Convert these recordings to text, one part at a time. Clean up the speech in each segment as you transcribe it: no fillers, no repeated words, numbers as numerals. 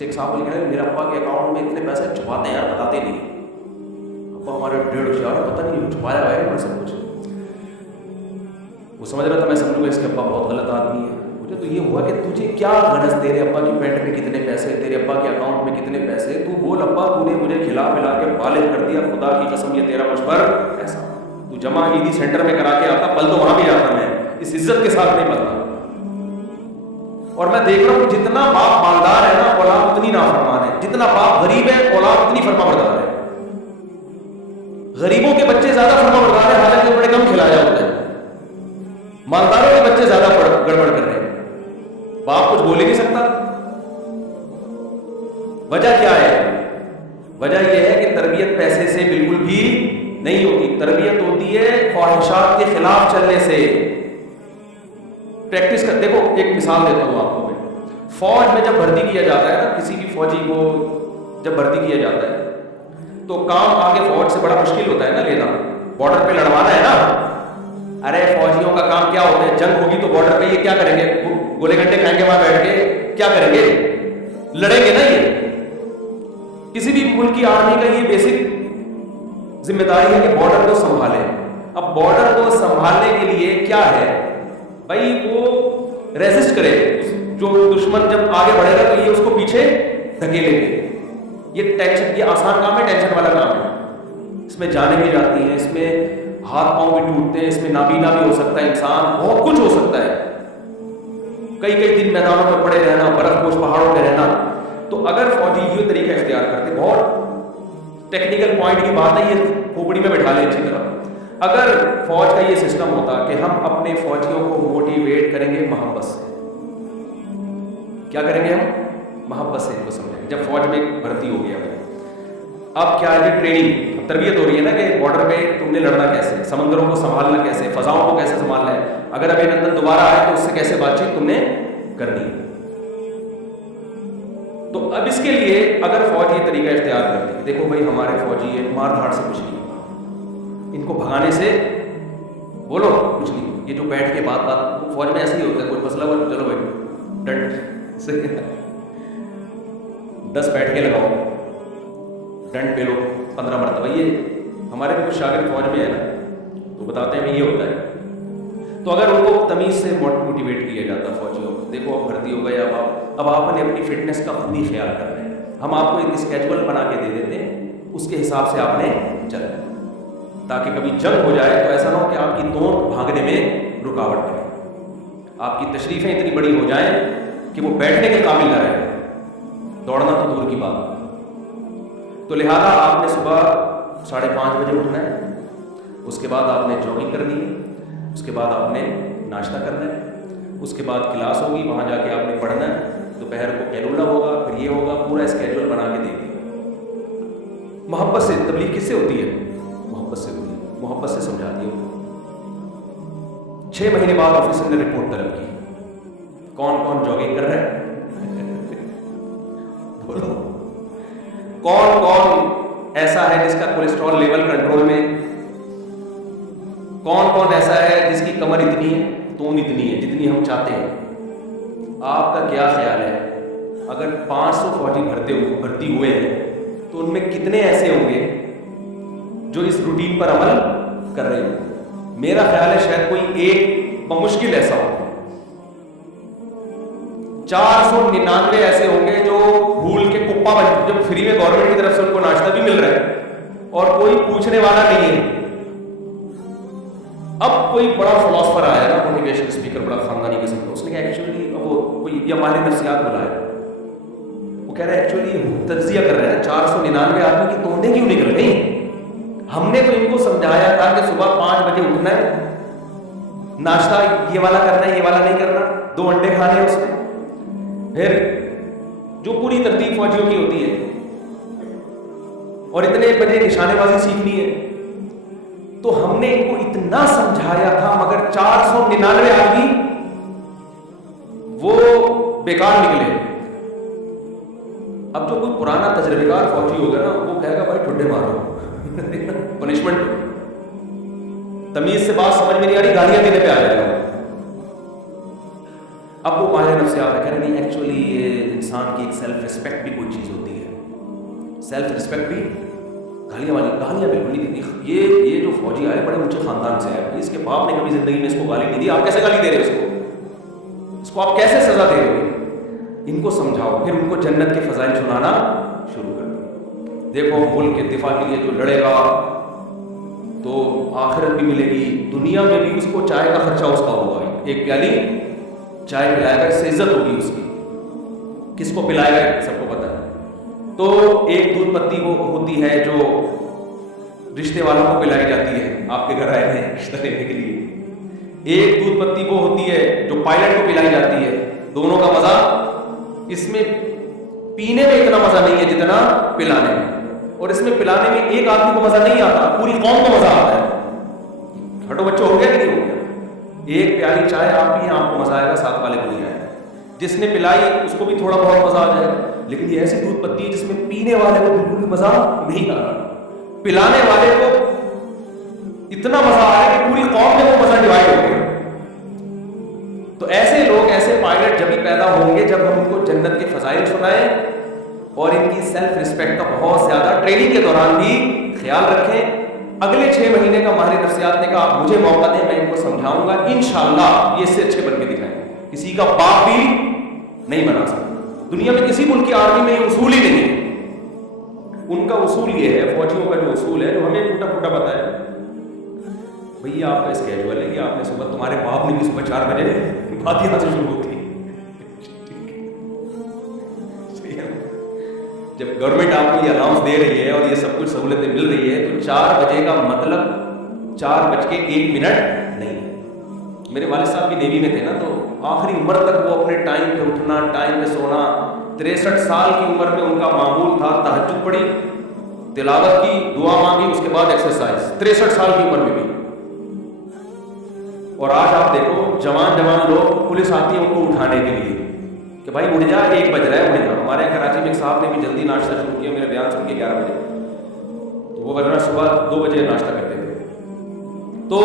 ایک صاحب لکھ رہے ہیں میرے ابا کے اکاؤنٹ میں اتنے پیسے چھپاتے ہیں یار بتاتے نہیں. ابا ہمارے 150 یار پتہ نہیں چھپایا ہوا ہے انہوں نے سب کچھ. وہ سمجھ رہا تھا میں سمجھوں گا اس کے ابا بہت غلط آدمی ہے. مجھے تو یہ ہوا کہ تجھے کیا غرض تیرے ابا کی پینٹ میں کتنے پیسے, تیرے ابا کے اکاؤنٹ میں کتنے پیسے, تو بول ابا تو نے مجھے کھلا پلا کے بالغ کر دیا, خدا کی قسم یہ تیرا مجھ پر ایسا. تو جمع عیدی سینٹر میں کرا کے آتا, پل تو وہاں بھی جاتا میں, اس عزت کے ساتھ نہیں پلتا. اور میں دیکھ رہا ہوں جتنا باپ مالدار ہے نا اولاد اتنی نافرمان ہے, جتنا باپ غریب ہے اولاد اتنی فرما بردار ہے. غریبوں کے بچے زیادہ فرما بردار ہیں حالانکہ انہوں نے کم کھلایا ہوتا ہے, مالداروں کے بچے زیادہ گڑبڑ کر رہے ہیں. باپ کچھ بول ہی نہیں سکتا. وجہ کیا ہے؟ وجہ یہ ہے کہ تربیت پیسے سے بالکل بھی نہیں ہوتی. تربیت ہوتی ہے خواہشات کے خلاف چلنے سے. پریکٹس کر, دیکھو ایک مثال دیتا ہوں آپ کو. میں فوج میں جب بھرتی کیا جاتا ہے نا, کسی بھی فوجی کو جب بھرتی کیا جاتا ہے تو کام آگے فوج سے بڑا مشکل ہوتا ہے نا لینا. بارڈر پہ لڑوانا ہے نا. ارے فوجیوں کا کام کیا ہوتا ہے, جنگ ہوگی تو بارڈر پہ یہ کیا کریں گے, گولے گھنٹے کھائیں گے وہاں بیٹھ کے, کیا کریں گے, لڑیں گے نا. یہ کسی بھی ملک کی آرمی کا یہ بیسک ذمہ داری ہے کہ بارڈر کو سنبھالے. اب بارڈر کو سنبھالنے کے لیے کیا ہے بھائی, وہ ریزسٹ کرے. جو دشمن جب آگے بڑھے گا تو یہ اس کو پیچھے دھکیلیں گے. یہ ٹینشن, یہ آسان کام ہے, ٹینشن والا کام ہے. اس میں جانیں بھی جاتی ہیں, اس میں ہاتھ پاؤں بھی ٹوٹتے ہیں, اس میں نابینا بھی ہو سکتا ہے انسان, بہت کچھ ہو سکتا ہے. کئی دن میدانوں میں پڑے رہنا, برف پوش پہاڑوں میں رہنا. تو اگر فوجی یہ طریقہ اختیار کرتے, بہت ٹیکنیکل پوائنٹ کی بات ہے, یہ کھوپڑی میں بٹھا لیں اچھی طرح. اگر فوج کا یہ سسٹم ہوتا کہ ہم اپنے فوجیوں کو موٹیویٹ کریں گے محبت سے. کیا کریں گے ہم؟ محبت سے ان کو سمجھیں گے. جب فوج میں بھرتی ہو گیا, اب کیا ہے, ٹریننگ تربیت ہو رہی ہے نا کہ بارڈر پہ تم نے لڑنا کیسے, سمندروں کو سنبھالنا کیسے, فضاؤں کو کیسے سنبھالنا ہے, اگر ابھینندن دوبارہ آئے تو اس سے کیسے بات چیت تم نے کرنی ہے. تو اب اس کے لیے اگر فوج یہ طریقہ اختیار کرتی ہے, دیکھو بھائی ہمارے فوجی ہے, مار دھاڑ سے کچھ نہیں ہوگا, ان کو بھگانے سے بولو کچھ نہیں. یہ جو بیٹھ کے بات فوج میں ایسا ہی ہوتا ہے, کوئی مسئلہ ہوا چلو بھائی ڈنڈ سے 10 بیٹھ کے لگاؤ, ڈنڈ پہ لو 15 مرتبہ. یہ ہمارے بھی کچھ شاگرد فوج میں ہے نا, تو بتاتے ہیں یہ ہوتا ہے. تو اگر ان کو تمیز سے موٹیویٹ کیا جاتا فوجیوں کو, دیکھو اب بھرتی ہو گئی, اب آپ نے اپنی فٹنس کا خود ہی خیال کرنا ہے, ہم آپ کو ایک اسکیجول بنا کے دے دیتے ہیں, اس کے حساب سے آپ نے چلنا ہے, تاکہ کبھی جنگ ہو جائے تو ایسا نہ ہو کہ آپ کی توند بھاگنے میں رکاوٹ کرے, آپ کی تشریفیں اتنی بڑی ہو جائیں کہ وہ بیٹھنے کے قابل نہ رہے, دوڑنا تو دور کی بات. تو لہذا آپ نے صبح 5:30 بجے اٹھنا ہے, اس کے بعد آپ نے جاگنگ کرنی ہے, اس کے بعد آپ نے ناشتہ کرنا ہے, اس کے بعد کلاس ہوگی, وہاں جا کے آپ نے پڑھنا ہے, دوپہر کو کیلولا ہوگا, پھر یہ ہوگا, پورا اسکیجول بنا کے دے دیا. محبت سے تبلیغ کس سے ہوتی ہے؟ محبت سے ہوتی ہے, محبت سے سمجھا دیا. 6 مہینے بعد آفیسر نے رپورٹ طلب کی, کون کون جاگنگ کر رہا ہے بولو, کون کون ایسا ہے جس کا کولیسٹرول لیول کنٹرول میں, کون کون ایسا ہے جس کی کمر اتنی ہے, توند اتنی ہے جتنی ہم چاہتے ہیں. آپ کا کیا خیال ہے اگر 500 فوجی بھرتی ہوئے ہیں تو ان میں کتنے ایسے ہوں گے جو اس روٹین پر عمل کر رہے ہوں؟ میرا خیال ہے شاید کوئی ایک بمشکل ایسا ہو. 499 ایسے ہوں گے جو بھول کے کپا بن, جب فری میں گورنمنٹ کی طرف سے ان کو ناشتہ بھی مل رہا ہے اور کوئی پوچھنے والا نہیں ہے. اب کوئی بڑا فلاسفر آیا نا, موٹیویشن اسپیکر, بڑا خاندانی قسم کا, اس نے کہا ایکچولی وہ کوئی یا ماہر نفسیات بلایا, وہ کہہ رہا ہے ایکچولی تجزیہ کر رہے ہیں 499 آدمی کی توندیں کیوں نکل گئی. ہم نے تو ان کو سمجھایا تھا کہ صبح 5 بجے اٹھنا ہے, ناشتہ یہ والا کرنا ہے, یہ والا نہیں کرنا, 2 انڈے کھانے ہیں اس میں, پھر جو پوری ترتیب فوجیوں کی ہوتی ہے, اور اتنے بجے نشانے بازی سیکھنی ہے. تو ہم نے ان کو اتنا سمجھایا تھا, مگر 499 آدمی وہ بیکار نکلے. اب جو کوئی پرانا تجربہ کار فوجی ہوگا نا, وہ کہے گا بھائی ٹھڈے مارو, پنشمنٹ, تمیز سے بات سمجھ میں نہیں آ رہی, گالیاں دینے پہ آ جائے گا. اب وہ ماہر نفسیات ہے کہہ رہے نہیں ایکچولی یہ انسان کی ایک سیلف رسپیکٹ بھی کوئی چیز ہوتی ہے، سیلف رسپیکٹ بھی گالیاں بالکل نہیں دیتی. یہ جو فوجی آئے بڑے اونچے خاندان سے آئے، اس کے باپ نے کبھی زندگی میں اس کو گالی نہیں دی، آپ کیسے گالی دے رہے ہو اس کو آپ کیسے سزا دے رہے ہو؟ ان کو سمجھاؤ، پھر ان کو جنت کے فضائل سنانا شروع کر دو. دیکھو ملک کے دفاع کے لیے جو لڑے گا تو آخرت بھی ملے گی، دنیا میں بھی اس کو چائے کا خرچہ اس کا ہوگا، ایک پیالی چائے پلائے گا، اس سے عزت ہوگی اس کی. کس کو پلائے گا سب کو پتہ ہے. تو ایک دودھ پتی وہ ہوتی ہے جو رشتے والوں کو پلائی جاتی ہے، آپ کے گھر آئے ہیں رشتہ لینے کے لیے. ایک دودھ پتی وہ ہوتی ہے جو پائلٹ کو پلائی جاتی ہے. دونوں کا مزہ اس میں پینے میں اتنا مزہ نہیں ہے جتنا پلانے میں، اور اس میں پلانے میں ایک آدمی کو مزہ نہیں آتا، پوری قوم کو مزہ آتا ہے. ہٹو بچوں ہو گیا کہ نہیں ہو گیا؟ ایک پیالی چائے آپ پییں آپ کو مزہ آئے گا، ساتھ والے کو نہیں آئے گا. جس نے پلائی اس کو بھی تھوڑا بہت مزہ آ جائے گا. لیکن یہ ایسی دودھ پتی ہے جس میں پینے والے کو بالکل بھی مزہ نہیں آ رہا، پلانے والے کو اتنا مزہ آ رہا ہے کہ پوری قوم میں وہ مزہ ڈیوائڈ ہو گیا. تو ایسے لوگ، ایسے پائلٹ جب ہی پیدا ہوں گے جب ہم ان کو جنت کے فضائل سنائیں اور ان کی سیلف رسپیکٹ کا بہت زیادہ ٹریننگ کے دوران بھی خیال رکھیں. اگلے 6 مہینے کا ماہر نفسیات نے کہا آپ مجھے موقع دیں، میں ان کو سمجھاؤں گا، انشاءاللہ یہ اس سے اچھے بن کے دکھائیں. کسی کا باپ بھی نہیں بنا سکتا. دنیا میں کسی ملک کی آرمی میں یہ اصول ہی نہیں ہے. ان کا اصول یہ ہے، فوجیوں کا جو اصول ہے جو ہمیں ٹوٹا پھوٹا پتا ہے، بھئی آپ کا اسکیجول ہے کہ آپ نے صبح، تمہارے باپ نے بھی صبح 4 بجے بات یہاں سے شروع ہوتی. جب گورنمنٹ آپ کو یہ الاؤنس دے رہی ہے اور یہ سب کچھ سہولتیں مل رہی ہے تو 4 بجے کا مطلب 4:01 نہیں ہے. میرے والد صاحب بھی نیوی میں تھے نا، تو آخری عمر تک وہ اپنے ٹائم پہ اٹھنا، ٹائم پہ سونا. 63 سال کی عمر میں ان کا معمول تھا تہجد پڑھی، تلاوت کی، دعا مانگی، اس کے بعد ایکسرسائز. 63 سال کی عمر میں بھی. اور آج آپ دیکھو جوان لوگ، پولیس آتی ہے ان کو اٹھانے کے لیے کہ بھائی اٹھ جا، 1 بج رہا ہے، اٹھ جا. ہمارے یہاں کراچی میں ایک صاحب نے بھی جلدی ناشتہ شروع کیا، میرے بیان سن کے 11 بجے، تو وہ ورنہ صبح 2 بجے ناشتہ کرتے تھے. تو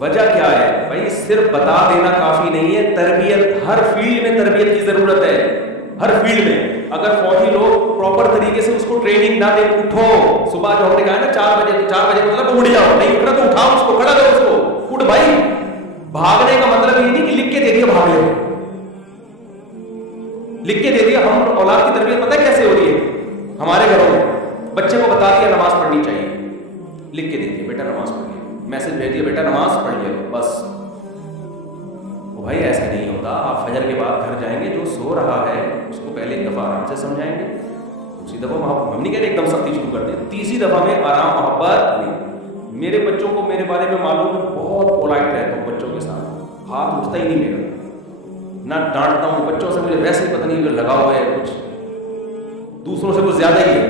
وجہ کیا ہے بھائی؟ صرف بتا دینا کافی نہیں ہے، تربیت، ہر فیلڈ میں تربیت کی ضرورت ہے. ہر فیلڈ میں اگر فوجی لوگ پراپر طریقے سے اس کو ٹریننگ نہ دیں، اٹھو صبح، جو ہم نے کہا ہے نا 4 بجے مطلب اٹھ جاؤ، نہیں اٹھ رہا تو اٹھاؤ اس کو، کھڑا کرو اس کو، اٹھ بھائی. بھاگنے کا مطلب یہ نہیں کہ لکھ کے دے دیا بھاگ لے، لکھ کے دے دیا. ہم اولاد کی تربیت پتہ ہے کیسے ہو رہی ہے ہمارے گھروں میں؟ بچے کو بتا دیا نماز پڑھنی چاہیے، لکھ کے دے دیا بیٹا نماز پڑھ لیا، میسج بھیج دیا بیٹا نماز پڑھ لیا بس. وہ بھائی ایسا نہیں ہوتا. آپ فجر کے بعد گھر جائیں گے، جو سو رہا ہے اس کو پہلے ایک دفعہ آرام سے سمجھائیں گے، دوسری دفعہ ہم نہیں کہہ رہے ایک دم سختی شروع کر دیں، تیسری دفعہ میں آرام محبت نہیں. میرے بچوں کو میرے بارے میں معلوم ہے، بہت پولائٹ رہتا ہوں بچوں کے ساتھ، ہاتھ اٹھتا ہی نہیں میرا، نہ ڈانٹتا ہوں. بچوں سے مجھے ویسے ہی پتہ نہیں کہ لگاؤ ہے کچھ، دوسروں سے کچھ زیادہ ہی ہے.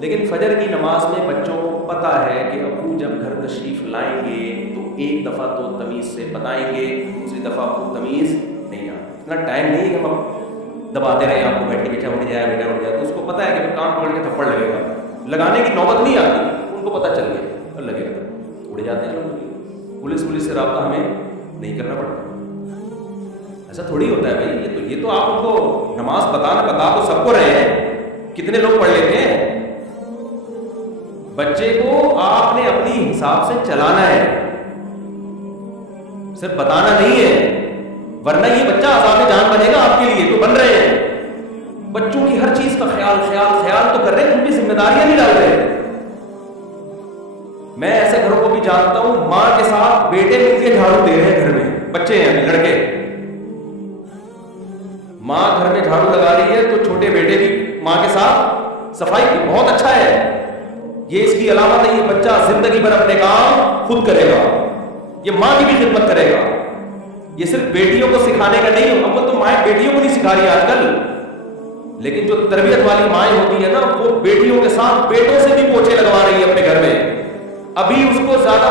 لیکن فجر کی نماز میں بچوں کو پتہ ہے کہ ابو جب گھر تشریف لائیں گے تو ایک دفعہ تو تمیز سے بتائیں گے، دوسری دفعہ کو تمیز نہیں آتی. اتنا ٹائم نہیں ہے کہ ہم دباتے رہے آپ کو، بیٹھ کے بیٹھا اٹھ جائے بیٹا اٹھ جائے. تو اس کو پتہ ہے کہ کان پکڑ کے تھپڑ لگے گا، لگانے کی نوبت نہیں آتی، ان کو پتہ چل گیا اور لگے گا، اڑ جاتے ہیں لوگ. پولیس سے رابطہ ہمیں نہیں کرنا پڑتا. ایسا تھوڑی ہوتا ہے بھائی. یہ تو آپ ان کو نماز بتا تو سب کو رہے ہیں، کتنے لوگ پڑھ لیتے ہیں. بچے کو آپ نے اپنی حساب سے چلانا ہے، صرف بتانا نہیں ہے، ورنہ یہ بچہ آزاد جان بنے گا آپ کے لیے. تو بن رہے ہیں بچوں کی ہر چیز کا خیال تو کر رہے ہیں، ان کی ذمہ داریاں نہیں ڈال رہے. میں ایسے گھروں کو بھی جانتا ہوں، ماں کے ساتھ بیٹے مل کے جھاڑو دے رہے ہیں، گھر میں بچے ہیں لڑکے، ماں گھر میں جھاڑو لگا رہی ہے تو چھوٹے بیٹے بھی ماں کے ساتھ صفائی کی. بہت اچھا ہے، یہ اس کی علامت ہے. یہ بچہ زندگی بھر اپنے کام خود کرے گا، یہ ماں کی بھی خدمت کرے گا. یہ صرف بیٹیوں کو سکھانے کا نہیں. اب وہ تو مائیں بیٹیوں کو نہیں سکھا رہی آج کل، لیکن جو تربیت والی مائیں ہوتی ہے نا، وہ بیٹیوں کے ساتھ بیٹوں سے بھی پوچھے لگوا رہی ہے اپنے گھر میں. ابھی اس کو زیادہ